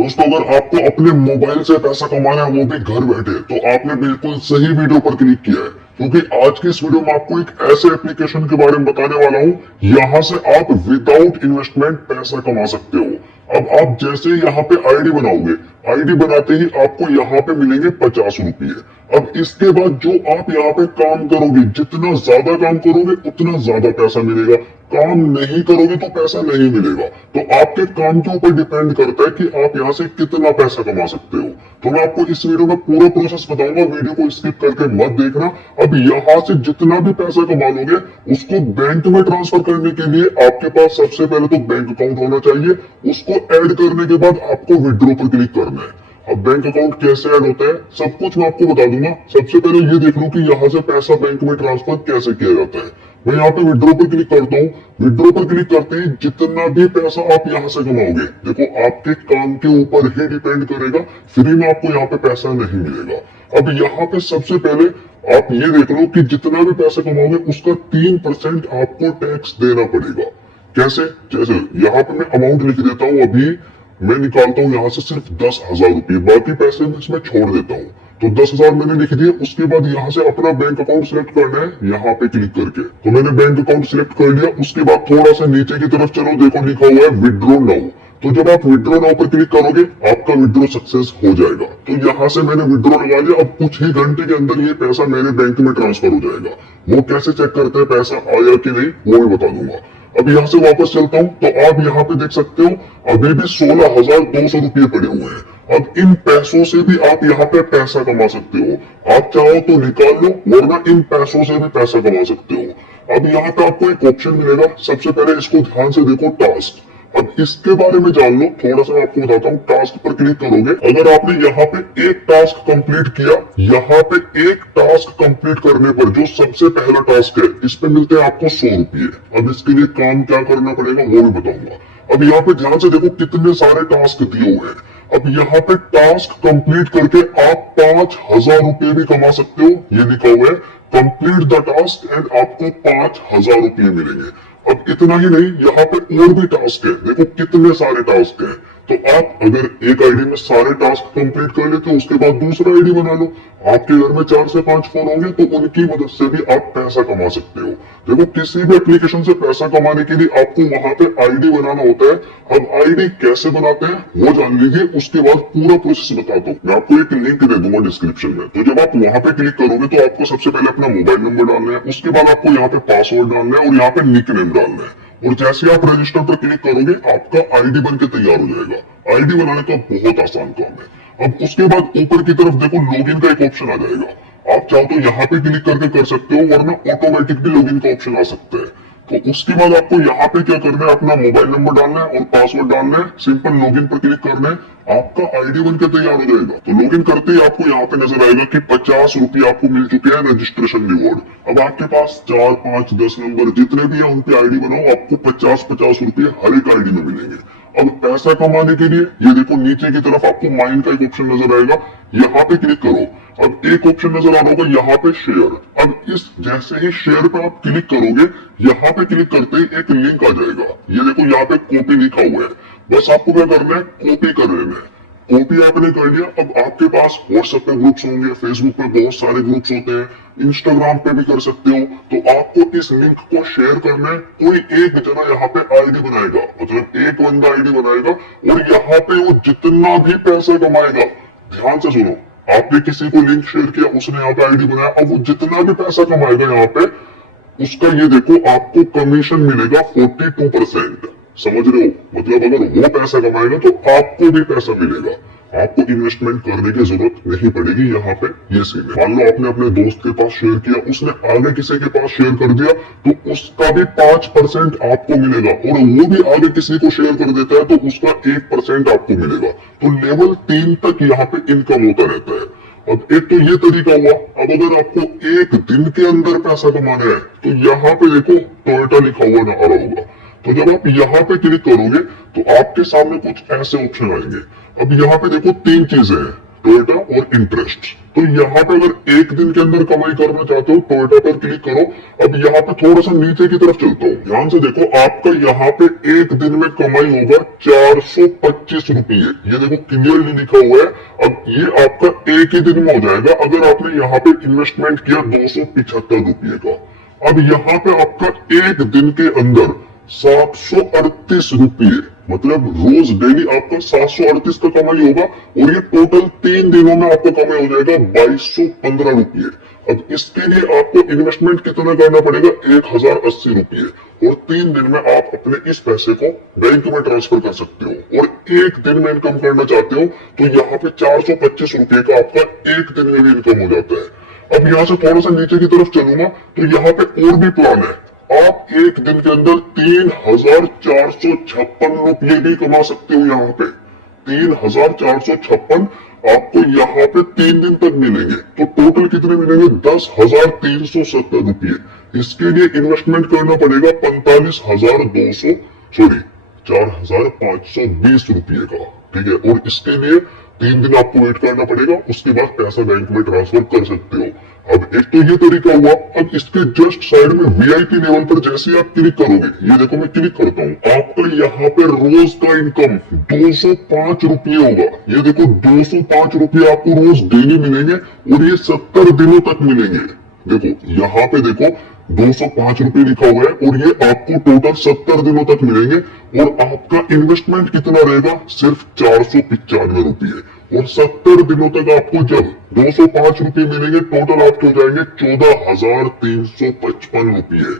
दोस्तों, अगर आपको अपने मोबाइल से पैसा कमाना है वो भी घर बैठे, तो आपने बिल्कुल सही वीडियो पर क्लिक किया है, क्योंकि आज की इस वीडियो में आपको एक ऐसे एप्लीकेशन के बारे में बताने वाला हूं, यहां से आप विदाउट इन्वेस्टमेंट पैसा कमा सकते हो। अब आप जैसे यहाँ पे आईडी बनाओगे, आईडी बनाते ही आपको यहाँ पे मिलेंगे 50 रुपये। अब इसके बाद जो आप यहाँ पे काम करोगे, जितना ज्यादा काम करोगे उतना ज्यादा पैसा मिलेगा। काम नहीं करोगे तो पैसा नहीं मिलेगा। तो आपके काम के ऊपर डिपेंड करता है कि आप यहाँ से कितना पैसा कमा सकते हो। तो मैं आपको इस वीडियो में पूरा प्रोसेस बताऊंगा, वीडियो को स्किप करके मत देखना। अब यहाँ से जितना भी पैसा कमा लोगे उसको बैंक में ट्रांसफर करने के लिए आपके पास सबसे पहले तो बैंक अकाउंट होना चाहिए। उसको ऐड करने के बाद आपको विड्रॉ पर क्लिक करना है। अब बैंक अकाउंट कैसे ऐड होता है सब कुछ मैं आपको बता दूंगा। सबसे पहले ये देख लो कि यहाँ से पैसा बैंक में ट्रांसफर कैसे किया जाता है। मैं यहाँ पे विड्रॉ पर क्लिक करता हूँ। विड्रॉ पर क्लिक करते ही जितना भी पैसा आप यहाँ से कमाओगे, देखो आपके काम के ऊपर ही डिपेंड करेगा, फ्री में आपको यहाँ पे पैसा नहीं मिलेगा। अब यहाँ पे सबसे पहले आप ये देख लो कि जितना भी पैसा कमाओगे उसका 3% आपको टैक्स देना पड़ेगा। कैसे? जैसे यहाँ पे मैं अमाउंट लिख देता हूँ, अभी मैं निकालता हूँ यहाँ से सिर्फ 10,000 रुपये, बाकी पैसे मैं इसमें छोड़ देता हूँ। तो 10,000 मैंने लिख दिया। उसके बाद यहाँ से अपना बैंक अकाउंट सिलेक्ट करना है यहाँ पे क्लिक करके। तो मैंने बैंक अकाउंट सिलेक्ट कर लिया। उसके बाद थोड़ा सा नीचे की तरफ चलो, देखो लिखा हुआ है विड्रॉ नाउ। तो जब आप विड्रॉ नाउ पर क्लिक करोगे आपका विड्रॉ सक्सेस हो जाएगा। तो यहाँ से मैंने विड्रॉ लगा लिया। अब कुछ ही घंटे के अंदर ये पैसा मेरे बैंक में ट्रांसफर हो जाएगा। वो कैसे चेक करते हैं पैसा आया कि नहीं वो भी बता दूंगा। अब यहाँ से वापस चलता हूँ तो आप यहाँ पे देख सकते हो अभी भी 16,200 रुपये पड़े हुए हैं। अब इन पैसों से भी आप यहाँ पे पैसा कमा सकते हो। आप चाहो तो निकाल लो, वरना इन पैसों से भी पैसा कमा सकते हो। अब यहाँ पे आपको एक ऑप्शन मिलेगा, सबसे पहले इसको ध्यान से देखो, टास्क। अब इसके बारे में जान लो, थोड़ा सा मैं आपको बताता हूँ। टास्क पर क्लिक करोगे, अगर आपने यहाँ पे एक टास्क कंप्लीट किया, यहाँ पे एक टास्क कंप्लीट करने पर जो सबसे पहला टास्क है इस पे मिलते हैं आपको 100 रुपये। अब इसके लिए काम क्या करना पड़ेगा वो भी बताऊंगा। अब यहाँ पे ध्यान से देखो कितने सारे टास्क दिए हुए हैं। अब यहाँ पे टास्क कंप्लीट करके आप 5,000 रुपये भी कमा सकते हो। ये लिखा हुआ है कंप्लीट द टास्क एंड आपको 5,000 रुपये मिलेंगे। अब इतना ही नहीं, यहाँ पे और भी टास्क है, देखो कितने सारे टास्क हैं। तो आप अगर एक आईडी में सारे टास्क कंप्लीट कर लेते हो, उसके बाद दूसरा आईडी बना लो। आपके घर में 4 से 5 फोन होंगे तो उनकी मदद से भी आप पैसा कमा सकते हो। देखो किसी भी एप्लीकेशन से पैसा कमाने के लिए आपको वहां पे आईडी बनाना होता है। अब आईडी कैसे बनाते हैं वो जान लीजिए, उसके बाद पूरा प्रोसेस बताता हूँ। मैं आपको एक लिंक दे दूंगा डिस्क्रिप्शन में। तो जब आप वहां पे क्लिक करोगे तो आपको सबसे पहले अपना मोबाइल नंबर डालना है, उसके बाद आपको यहाँ पे पासवर्ड डालना है और यहाँ पे निक नेम डालना है। और जैसे आप रजिस्टर पर क्लिक करोगे आपका आईडी बनके तैयार हो जाएगा। आईडी बनाने का बहुत आसान काम है। अब उसके बाद ऊपर की तरफ देखो लॉगिन का एक ऑप्शन आ जाएगा। आप चाहो तो यहाँ पे क्लिक करके कर सकते हो, वरना ऑटोमेटिक भी लॉगिन का ऑप्शन आ सकता है। तो उसके बाद आपको यहाँ पे क्या करना है, अपना मोबाइल नंबर डालना है और पासवर्ड डालना है। सिंपल लॉगिन पर क्लिक करना है, आपका आईडी बनकर तैयार हो जाएगा। तो लॉगिन करते ही आपको यहाँ पे नजर आएगा कि 50 रुपये आपको मिल चुके हैं रजिस्ट्रेशन रिवॉर्ड। अब आपके पास 4, 5, 10 नंबर जितने भी है उन पे आईडी बनाओ, आपको 50-50 रुपये हर एक आईडी में मिलेंगे। अब पैसा कमाने के लिए ये देखो नीचे की तरफ आपको माइंड का एक ऑप्शन नजर आएगा, यहाँ पे क्लिक करो। अब एक ऑप्शन नजर आ रहा होगा यहाँ पे शेयर। अब इस जैसे ही शेयर पे आप क्लिक करोगे, यहाँ पे क्लिक करते ही एक लिंक आ जाएगा। ये देखो यहाँ पे कॉपी लिखा हुआ है। बस आपको क्या करना है, कॉपी कर लेना है। कॉपी आपने कर लिया। अब आपके पास व्हाट्सएप पे ग्रुप्स होंगे, फेसबुक पे बहुत सारे ग्रुप्स होते हैं, इंस्टाग्राम पे भी कर सकते हो। तो आपको इस लिंक को शेयर करना है। कोई एक जना यहाँ पे आईडी बनाएगा, मतलब एक बंदा आईडी बनाएगा और यहाँ पे वो जितना भी पैसा कमाएगा, ध्यान से सुनो, आपने किसी को लिंक शेयर किया, उसने यहाँ पे आईडी बनाया, अब वो जितना भी पैसा कमाएगा यहाँ पे उसका ये देखो आपको कमीशन मिलेगा 42%। समझ रहे हो? मतलब अगर वो पैसा कमाएगा तो आपको भी पैसा मिलेगा। आपको इन्वेस्टमेंट करने की जरूरत नहीं पड़ेगी। यहाँ पे ये सीन है। मान लो आपने अपने दोस्त के पास शेयर किया, उसने आगे किसी के पास शेयर कर दिया तो उसका भी 5% आपको मिलेगा, और वो भी आगे किसी को शेयर कर देता है तो उसका 1% आपको मिलेगा। तो लेवल 3 तक यहाँ पे इनकम होता रहता है। अब एक तो ये तरीका हुआ। अब अगर आपको एक दिन के अंदर पैसा कमाना है तो यहाँ पे देखो टोयोटा लिखा हुआ ना आ रहा होगा। तो जब आप यहाँ पे क्लिक करोगे तो आपके सामने कुछ ऐसे ऑप्शन आएंगे। अब यहाँ पे देखो 3 चीजें हैं। टोयोटा और इंटरेस्ट। तो यहाँ पे अगर एक दिन के अंदर कमाई करना चाहते हो टोयोटा पर क्लिक करो। अब यहाँ पे थोड़ा सा नीचे की तरफ चलता हूँ, ध्यान से देखो, आपका यहाँ पे एक दिन में कमाई होगा 425 रुपये। ये देखो क्लियरली लिखा हुआ है। अब ये आपका एक ही दिन में हो जाएगा अगर आपने यहाँ पे इन्वेस्टमेंट किया 275 रुपये का। अब यहाँ पे आपका एक दिन के अंदर 738 रुपये, मतलब रोज डेली आपका 738 का कमाई होगा और ये टोटल 3 दिनों में आपका कमाई हो जाएगा 2215 रुपये। अब इसके लिए आपको इन्वेस्टमेंट कितना करना पड़ेगा, 1080 रुपये, और 3 दिन में आप अपने इस पैसे को बैंक में ट्रांसफर कर सकते हो। और एक दिन में इनकम करना चाहते हो तो यहाँ पे 425 रुपये का आपका एक दिन में भी इनकम हो जाता है। अब यहाँ से थोड़ा सा नीचे की तरफ चलूंगा तो यहाँ पे और भी प्लान है। आप एक दिन के अंदर 3456 रुपये भी कमा सकते हो। यहाँ पे 3456 आपको यहाँ पे 3 दिन तक मिलेंगे। तो टोटल कितने मिलेंगे, 10,370 रुपये। इसके लिए इन्वेस्टमेंट करना पड़ेगा 45,200 सॉरी 4,520 रुपये का, ठीक है। और इसके लिए 3 दिन आपको वेट करना पड़ेगा, उसके बाद पैसा बैंक में ट्रांसफर कर सकते हो। अब एक तो ये तरीका हुआ। अब इसके जस्ट साइड में वीआईपी लेवल पर जैसे आप क्लिक करोगे, ये देखो मैं क्लिक करता हूँ, आपका यहाँ पे रोज का इनकम 205 रुपये होगा। ये देखो 205 रुपये आपको रोज डेली मिलेंगे और ये 70 दिनों तक मिलेंगे। देखो यहाँ पे देखो 205 रुपये लिखा हुआ है और ये आपको टोटल 70 दिनों तक मिलेंगे। और आपका इन्वेस्टमेंट कितना रहेगा, सिर्फ 495 रुपये। और 70 दिनों तक आपको जब 205 रुपये मिलेंगे, टोटल आपके हो जाएंगे 14,355 रुपये।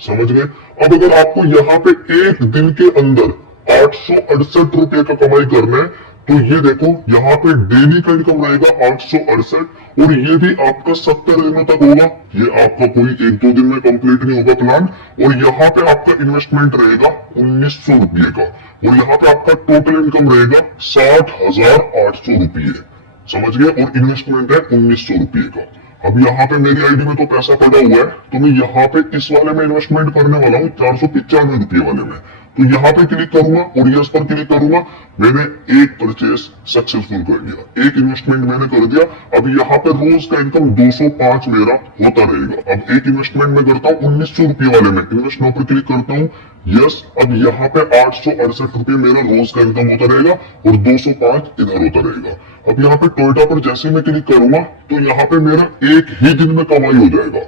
समझ गए। अब अगर आपको यहाँ पे एक दिन के अंदर 868 रुपये का कमाई करना है तो ये देखो यहाँ पे डेली का इनकम रहेगा 868 और ये भी आपका 70 दिनों तक होगा। ये आपका कोई 1-2 दिन में कंप्लीट नहीं होगा प्लान। और यहाँ पे आपका इन्वेस्टमेंट रहेगा 1900 रुपये का और यहाँ पे आपका टोटल इनकम रहेगा 60,800 रुपये। समझ गए। और इन्वेस्टमेंट है 1900 रुपये का। अब यहाँ पे मेरी आईडी में तो पैसा पड़ा हुआ है तो मैं यहाँ पे इस वाले में इन्वेस्टमेंट करने वाला हूँ 495 रुपये वाले में। तो यहाँ पे क्लिक करूंगा और यस पर क्लिक करूंगा। मैंने एक परचेस सक्सेसफुल कर लिया, एक इन्वेस्टमेंट मैंने कर दिया। अब यहाँ पे रोज का इनकम 205 मेरा होता रहेगा। अब एक इन्वेस्टमेंट में करता हूँ 1900 रुपये वाले में, इन्वेस्ट नाउ पर क्लिक करता हूँ, यस। अब यहाँ पे 868 रुपये मेरा रोज का इनकम होता रहेगा और 205 इधर होता रहेगा। अब यहाँ पे टोयोटा पर जैसे मैं क्लिक करूंगा तो यहाँ पे मेरा एक ही दिन में कमाई हो जाएगा।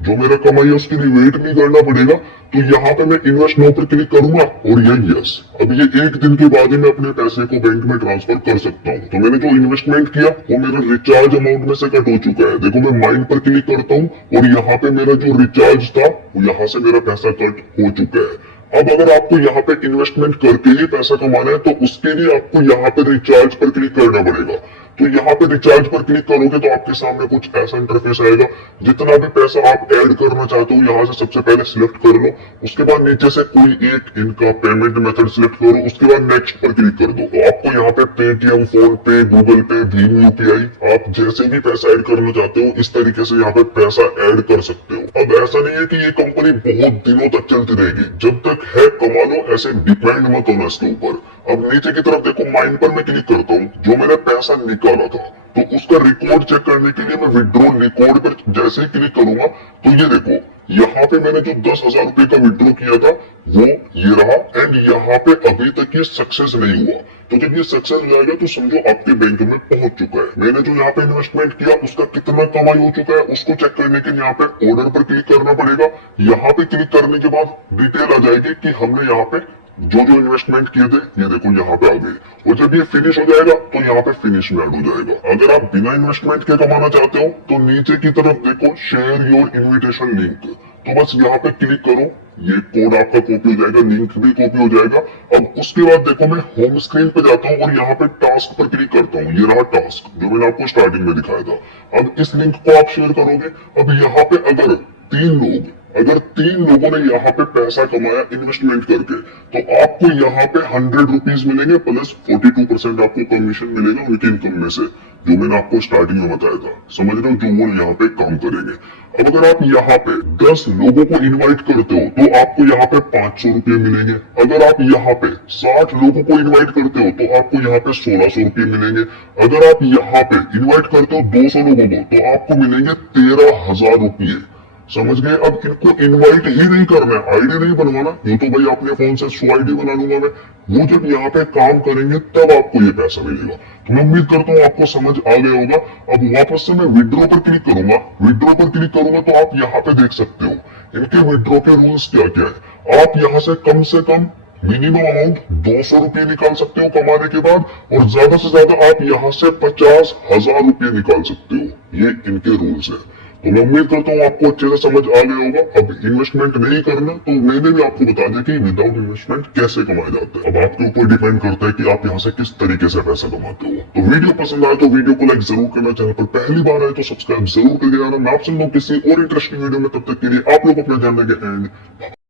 जो मेरा कमाई है उसके लिए वेट नहीं करना पड़ेगा। तो यहाँ पे मैं इन्वेस्ट नाउ पर क्लिक करूंगा और ये यस। अब ये एक दिन के बाद ही मैं अपने पैसे को बैंक में ट्रांसफर कर सकता हूँ। तो मैंने जो इन्वेस्टमेंट किया वो मेरा रिचार्ज अमाउंट में से कट हो चुका है। देखो मैं माइंड पर क्लिक करता हूँ और यहाँ पे मेरा जो रिचार्ज था वो यहाँ से मेरा पैसा कट हो चुका है। अब अगर आपको यहाँ पे इन्वेस्टमेंट करके ही पैसा कमाना है तो उसके लिए आपको यहाँ पे रिचार्ज पर क्लिक करना पड़ेगा। तो यहाँ पे रिचार्ज पर क्लिक करोगे तो आपके सामने कुछ ऐसा इंटरफेस आएगा। जितना भी पैसा आप ऐड करना चाहते हो यहाँ से सबसे पहले सिलेक्ट कर लो। उसके बाद नीचे से कोई एक इनका पेमेंट मेथड सिलेक्ट करो। उसके बाद नेक्स्ट पर क्लिक कर दो। तो आपको यहाँ पे पेटीएम, फोन पे, गूगल पे, भीम यूपीआई, आप जैसे भी पैसा ऐड करना चाहते हो इस तरीके से यहाँ पे पैसा ऐड कर सकते हो। अब ऐसा नहीं है कि ये कंपनी बहुत दिनों तक चलती रहेगी, जब तक है कमा लो, ऐसे डिपेंड मत होना इसके ऊपर। अब नीचे की तरफ देखो माइंड पर मैं क्लिक करता हूँ, जो मैंने पैसा निकाला था तो उसका रिकॉर्ड चेक करने के लिए मैं विड्रॉ रिकॉर्ड पर जैसे ही क्लिक करूंगा तो ये देखो यहाँ पे मैंने जो 10,000 रुपए का विड्रॉ किया था वो ये रहा। एंड यहाँ पे अभी तक ये सक्सेस नहीं हुआ। तो जब ये सक्सेस हो जाएगा तो समझो आपके बैंक में पहुंच चुका है। मैंने जो यहाँ पे इन्वेस्टमेंट किया उसका कितना कमाई हो चुका है उसको चेक करने के लिए यहाँ पे ऑर्डर पर क्लिक करना पड़ेगा। यहाँ पे क्लिक करने के बाद डिटेल आ जाएगी कि हमने यहाँ पे जो इन्वेस्टमेंट किए थे ये देखो यहाँ पे आ गए। और जब ये फिनिश हो जाएगा तो यहाँ पे फिनिश में ऐड हो जाएगा। अगर आप बिना इन्वेस्टमेंट के कमाना चाहते हो तो नीचे की तरफ देखो शेयर योर इन्विटेशन लिंक, तो बस यहाँ पे क्लिक करो, ये कोड आपका कॉपी हो जाएगा, लिंक भी कॉपी हो जाएगा। अब उसके बाद देखो मैं होम स्क्रीन पे जाता हूँ और यहाँ पे टास्क पर क्लिक करता हूँ। ये रहा टास्क जो मैंने आपको स्टार्टिंग में दिखाया था। अब इस लिंक को आप शेयर करोगे। अब यहाँ पे अगर 3 लोग अगर 3 लोगों ने यहाँ पे पैसा कमाया इन्वेस्टमेंट करके, तो आपको यहाँ पे 100 रुपीज मिलेंगे प्लस 42% आपको कमीशन मिलेगा उनकी इनकम में से, जो मैंने आपको स्टार्टिंग में बताया था। समझ रहे हो, जो वो यहाँ पे काम करेंगे। अब अगर आप यहाँ पे 10 लोगों को इनवाइट करते हो तो आपको यहाँ पे 500 रुपये मिलेंगे। अगर आप यहाँ पे 60 लोगों को इनवाइट करते हो तो आपको यहाँ पे 1600 रुपये मिलेंगे। अगर आप यहाँ पे इनवाइट करते हो 200 लोगों को तो आपको मिलेंगे 13,000 रुपये। समझ गए। अब इनको इनवाइट ही नहीं करना है, आईडी नहीं बनवाना, ये तो भाई अपने फोन से 100 आईडी बना लूंगा मैं। वो जब यहाँ पे काम करेंगे तब आपको ये पैसा मिलेगा। तो मैं उम्मीद करता हूँ आपको समझ आ गया होगा। अब वापस से मैं विड्रॉ पर क्लिक करूंगा। विड्रॉ पर क्लिक करूंगा तो आप यहाँ पे देख सकते हो इनके विड्रॉ के रूल्स क्या क्या है। आप यहाँ से कम मिनिमम अमाउंट 200 रुपये निकाल सकते हो कमाने के बाद, और ज्यादा से ज्यादा आप यहाँ से 50,000 रुपये निकाल सकते हो। ये इनके रूल्स है। तो मैं उम्मीद करता हूँ आपको अच्छे से समझ आ गया होगा। अब इन्वेस्टमेंट नहीं करना तो मैंने भी आपको बता दिया कि विदाउट इन्वेस्टमेंट कैसे कमाया जाता है। अब आपके ऊपर डिपेंड करता है कि आप यहाँ से किस तरीके से पैसा कमाते हो। तो वीडियो पसंद आए तो वीडियो को लाइक जरूर करना, चैनल पर पहली बार आए तो सब्सक्राइब जरूर करके जाना। मैं आपसे मिलूं किसी और इंटरेस्टिंग वीडियो में, तब तक के लिए आप लोग अपना ध्यान रखें एंड